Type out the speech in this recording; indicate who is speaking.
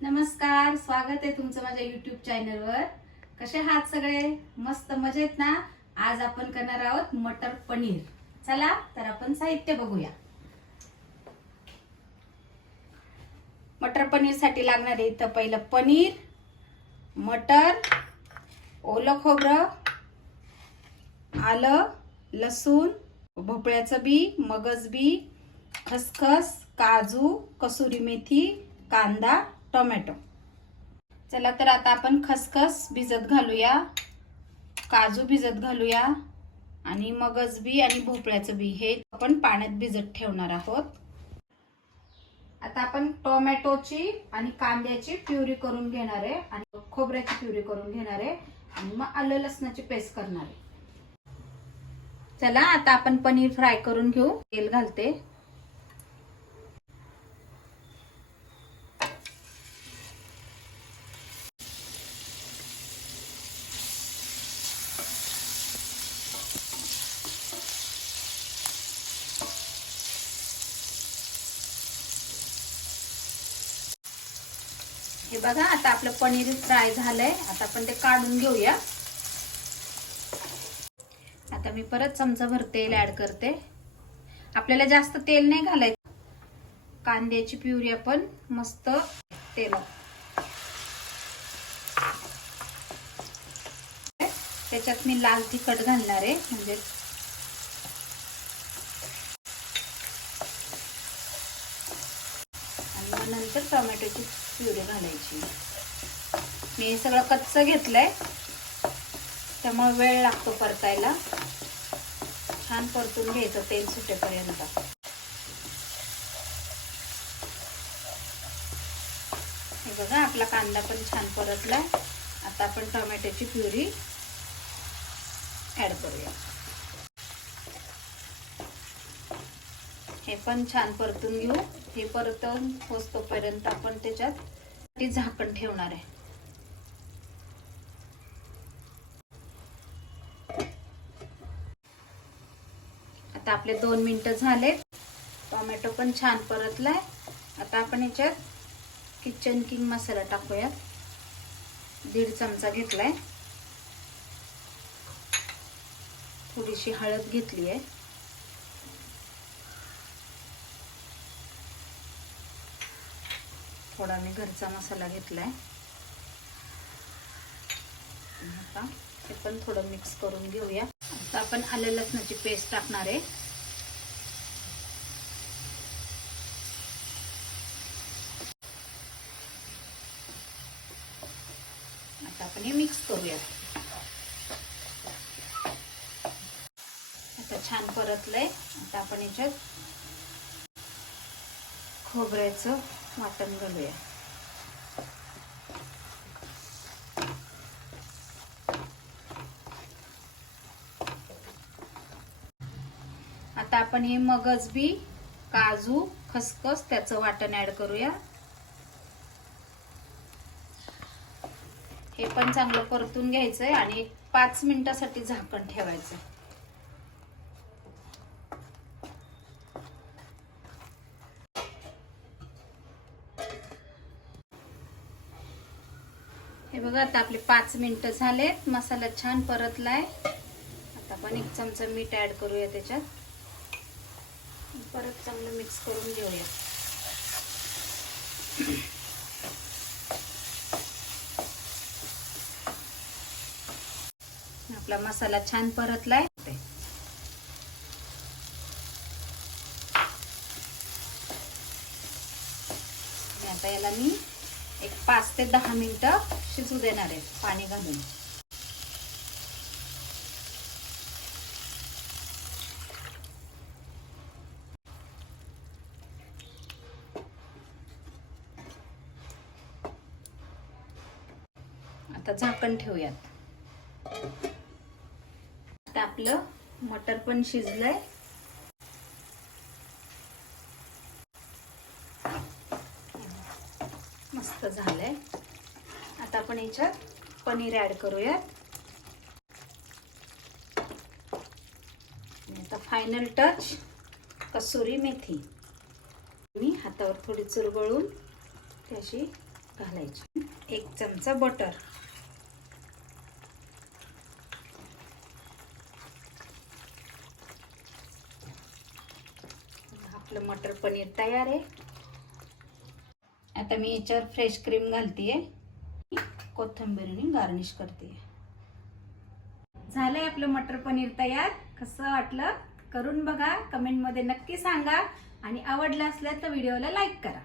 Speaker 1: नमस्कार स्वागत आहे तुमचं माझ्या युट्यूब चॅनलवर कसे आहात सगळे? मस्त मजेत ना? आज आपण करणार आहोत मटर पनीर. चला तर आपण साहित्य बघूया. मटर पनीरसाठी लागणार आहे इथं पहिलं पनीर मटर ओलं खोबरं आलं लसूण भोपळ्याचं बी मगज बी खसखस काजू कसुरी मेथी कांदा टोमॅटो. चला तर आता आपण खसखस भिजत घालूया काजू भिजत घालूया आणि मगज बी आणि भोपळ्याचं बी. हे आपण पाण्यात भिजत ठेवणार आहोत. आता आपण टोमॅटोची आणि कांद्याची प्युरी करून घेणार आहे आणि खोबऱ्याची प्युरी करून घेणार आहे आणि मग आलं लसणाची पेस्ट करणार आहे. चला आता आपण पनीर फ्राय करून घेऊ. तेल घालते. हे बघा आता आपलं पनीर फ्राय झालंय. आता आपण ते काढून घेऊया. आता मी परत चमचाभर तेल ऍड करते. आपल्याला जास्त तेल नाही घालायचं. कांद्याची प्युरी आपण मस्त तेल त्याच्यात मी लाल तिखट घालणार आहे. म्हणजे आणि मग नंतर टोमॅटोची प्युरी घालायची. मी हे सगळं कच्चं घेतलंय. त्यामुळे वेळ लागतो परतायला. छान परतून घ्यायचं तेल सुटेपर्यंत. हे बघा आपला कांदा पण छान परतलाय. आता आपण टोमॅटोची प्युरी ऍड करूया. हे पण छान परतून घेऊ. हे परत होतोपर्यंत आपण त्याच्यात झाकण ठेवणार आहे. आता आपले दोन मिनिटं झाले टोमॅटो पण छान परतलाय. आता आपण याच्यात किचन किंग मसाला टाकूया दीड चमचा घेतलाय. थोडीशी हळद घेतली आहे थोडा मी घरचा मसाला घेतलाय. आता हे पण थोडं मिक्स करून घेऊया. आता आपण आल्या लसणाची पेस्ट टाकणार आहे. आता आपण हे मिक्स करूया. आता छान परतलंय. आता आपण याच्यात खोबऱ्याचं वाटण घालूया. आता आपण हे मगज बी काजू खसखस त्याचं वाटण ऍड करूया. हे पण चांगलं परतून घ्यायचंय आणि एक पाच मिनिटासाठी झाकण ठेवायचं हे बघा आता आपले पाच मिनिटं झालेत. मसाला छान परतलाय. आता आपण एक चमचा मीठ ऍड करूया त्याच्यात. परत चांगलं मिक्स करून घेऊया. आपला मसाला छान परतलाय. आता याला मी पाच ते दहा मिनिटं शिजू देणार आहे पाणी घालून. आता झाकण ठेवूयात. आता आपलं मटर पण शिजलंय. मस्त झालंय. आता आपण याच्यात पनीर ऍड करूयात. आता फायनल टच कसुरी मेथी. मी हातावर थोडी चुरगळून त्याशी घालायची. एक चमचा बटर. आपलं मटर पनीर तयार आहे. आता मी याच्यावर फ्रेश क्रीम घालते कोथिंबीरने गार्निश करते झालंय आपलं मटर पनीर तयार. कसं वाटलं? करून बघा. कमेंटमध्ये नक्की सांगा. आणि आवडलं असलं तर व्हिडिओला लाईक करा.